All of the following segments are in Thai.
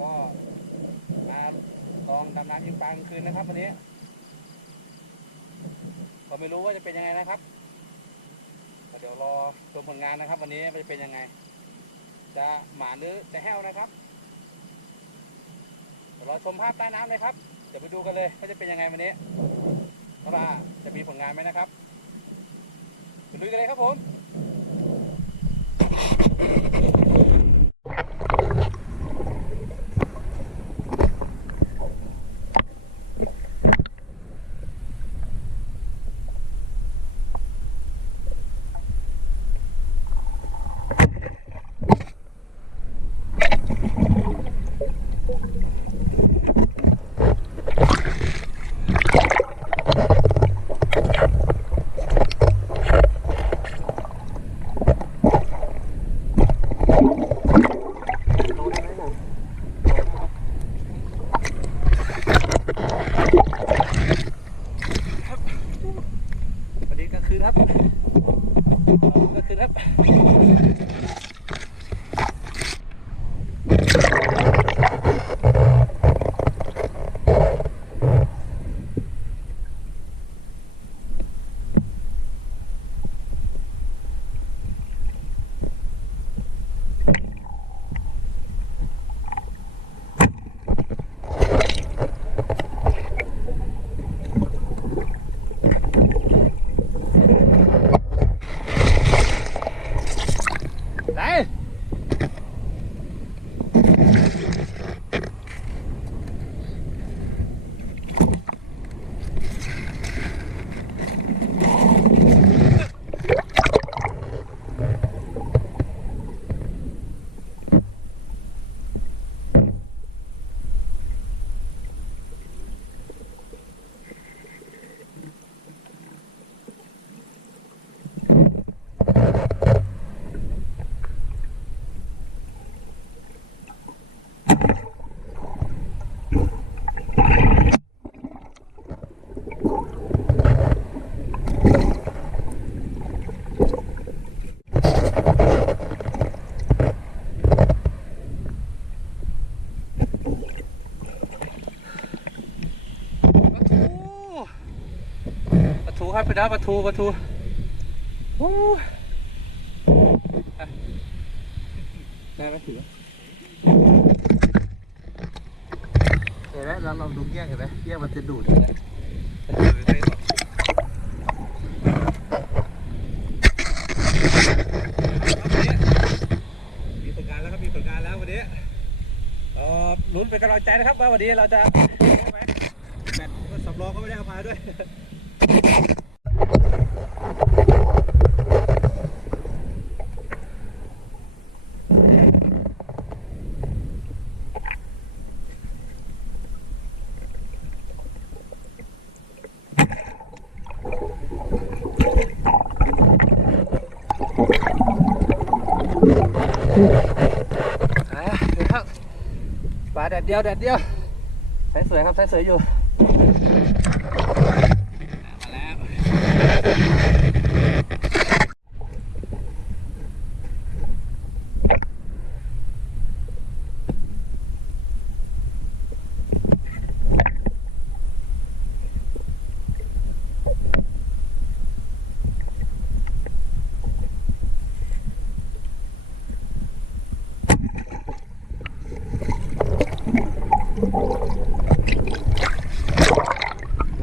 ก็มาลองดำน้ำยิงปลากลางคืนนะครับวันนี้ก็ไม่รู้ว่าจะเป็นยังไงนะครับเดี๋ยวรอชมผลงานนะครับ วันนี้มันจะเป็นยังไง จะหมาหรือจะแห้วนะครับเดี๋ยวรอชมภาพใต้น้ำเลยครับ เดี๋ยวไปดูกันเลยว่าจะเป็นยังไงวันนี้ว่าจะมีผลงานไหมนะครับไปลุยกันเลยครับผม ทูครับไปดาวปลาทูปลาทูโอ้ได้ไหมถือเห็นไหมเราลองดูเกี้ยงเห็นไหมเกี้ยงมันจะดูดเลยมีผลงานแล้วครับมีผลงานแล้ววันนี้เอ่อลุ้นเป็นกำลังใจนะครับว่าวันนี้เราจะแบตสำรองก็ไม่ได้เอามาด้วย อะเดี๋ยวครับปลาแดด เดียวแดดเดียวสายสวยครับสายสวยอยู่มาแล้ว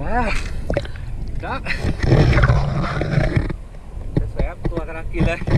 ว้าวครับใช้สวย ค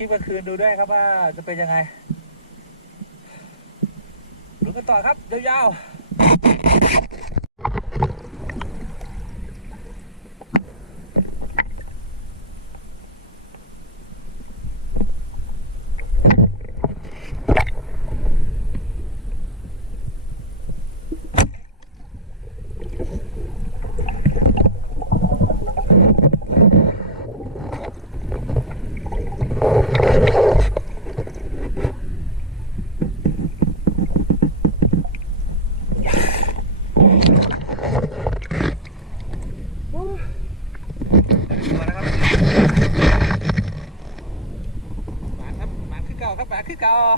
ลิปกลางคืนดูด้วยครับว่าจะเป็นยังไงลุ้นกันต่อครับยาว Uh,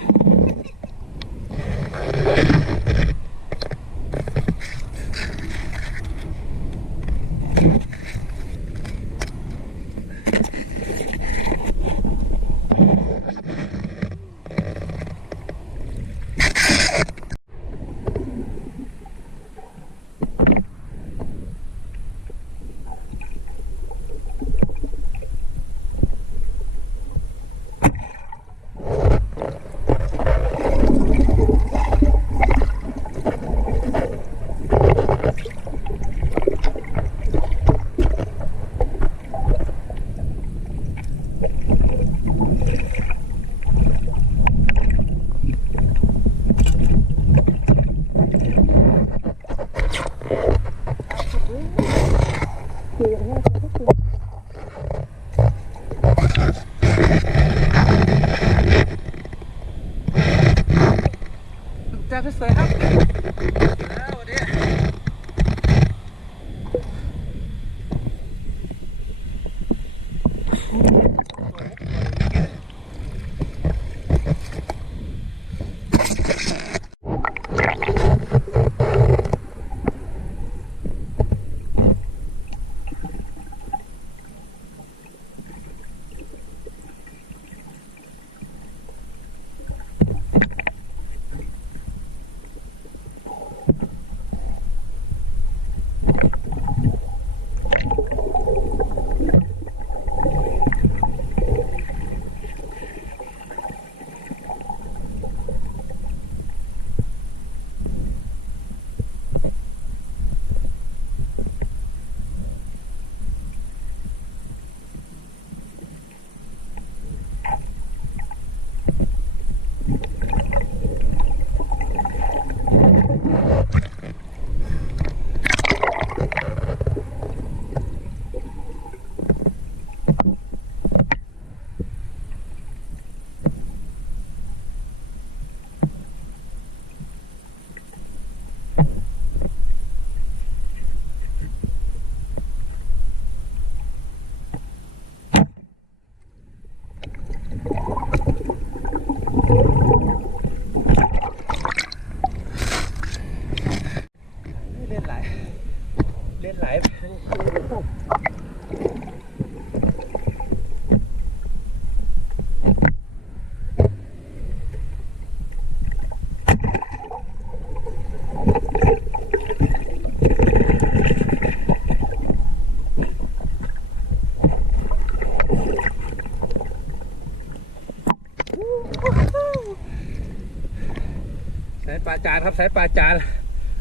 ลาจานครับสายปลาจาน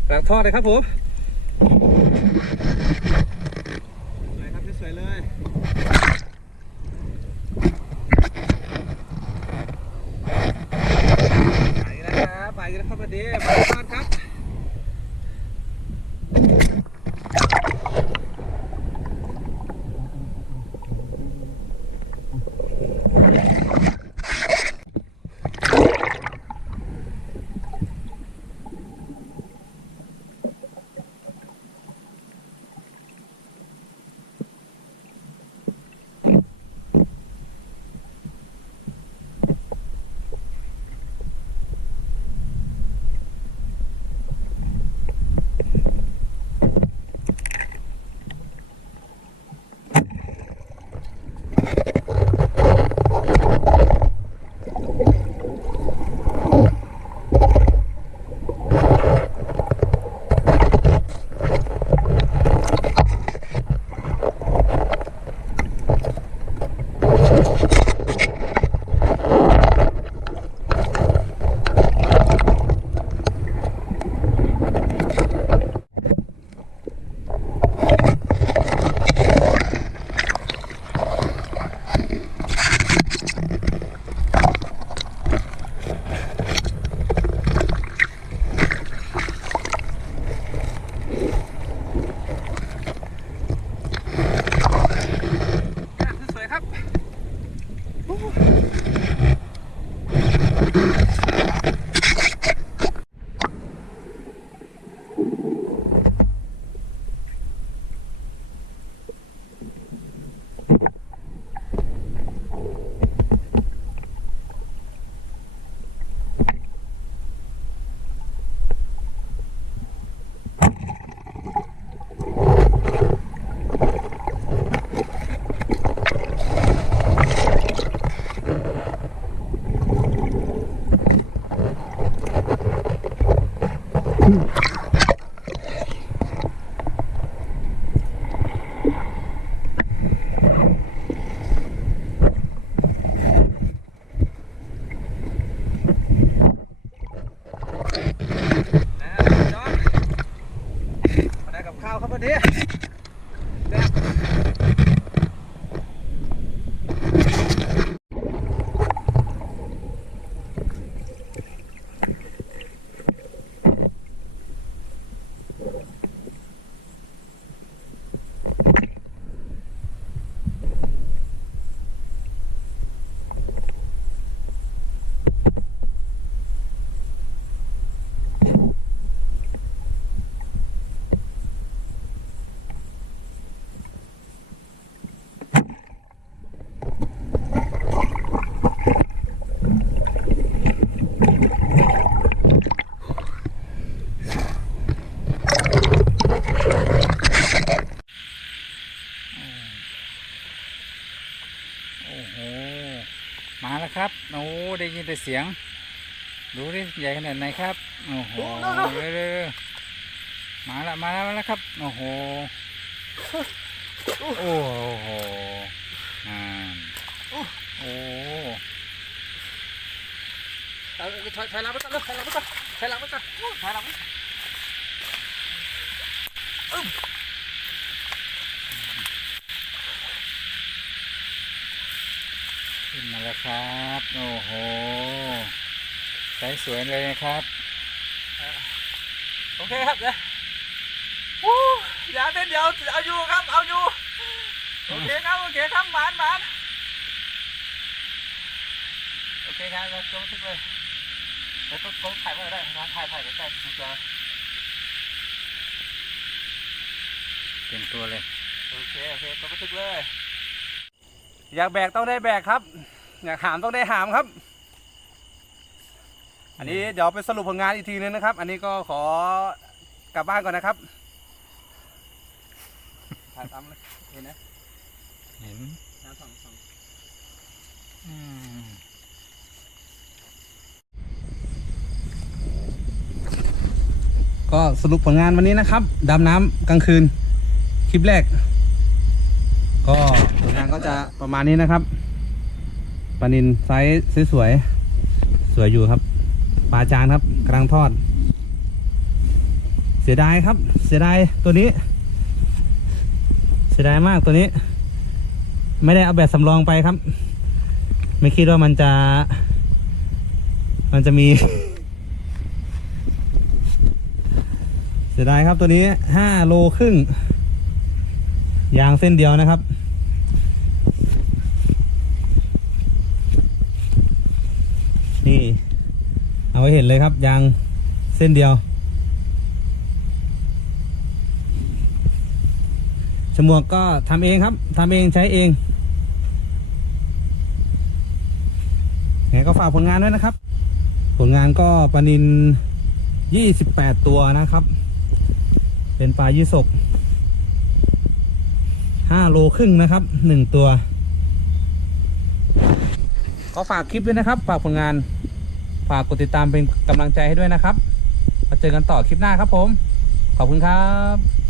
หลังทอดเลยครับผม ยินแต่เสียง ดูดิใหญ่ขนาดไหนครับโอ้โหเร็วๆมาแล้วมาแล้วมาแล้วครับโอ้โหโอ้โหอ่าโอ้ถอยถอยหลังไปก่อนเลยถอยหลังไปก่อนถอยหลังไปก่อนถอยหลังไป ขึ้นมาแล้วครับ โอ้โหใสสวยเลยนะครับ โอเคครับเดี๋ยววู้อย่าเต้นเดียวเอาอยู่ครับ เอาอยู่ โอเคครับ โอเคครับหมานหมานโอเคครับแล้วโจทุกเลยแล้วก็ก็ถ่ายไว้ได้นะถ่ายถ่ายใกล้ๆมันจะเต็มตัวเลย โอเค โอเคก็บันทึกเลย อยากแบกต้องได้แบกครับ อยากหามต้องได้หามครับ อันนี้เดี๋ยวไปสรุปผลงานอีกทีนึงนะครับ อันนี้ก็ขอกลับบ้านก่อนนะครับถ่ายตามเลยเห็นนะเห็นน้ำสองสองอืมก็สรุปผลงานวันนี้นะครับ ดำน้ำกลางคืน คลิปแรก ก็ผลงาน ก็จะประมาณนี้นะครับปลานินไซส์สวยๆสวยอยู่ครับปลาจานครับกำลังทอด เสียดายครับ เสียดายตัวนี้ เสียดายมากตัวนี้ ไม่ได้เอาแบบสำรองไปครับ ไม่คิดว่ามันจะ มันจะมี เสียดายครับตัวนี้ห้าโลครึ่งยางเส้นเดียวนะครับ นี่ เอาไว้เห็นเลยครับยางเส้นเดียวฉมวกก็ทำเองครับทำเองใช้เองไงก็ฝากผลงานด้วยนะครับ ผลงานก็ปลานิน 28 ตัวนะครับ เป็นปลายี่สก5โลครึ่งนะครับ 1 ตัว ก็ฝากคลิปด้วยนะครับ ฝากผลงาน ฝากกดติดตามเป็นกำลังใจให้ด้วยนะครับ มาเจอกันต่อคลิปหน้าครับผม ขอบคุณครับ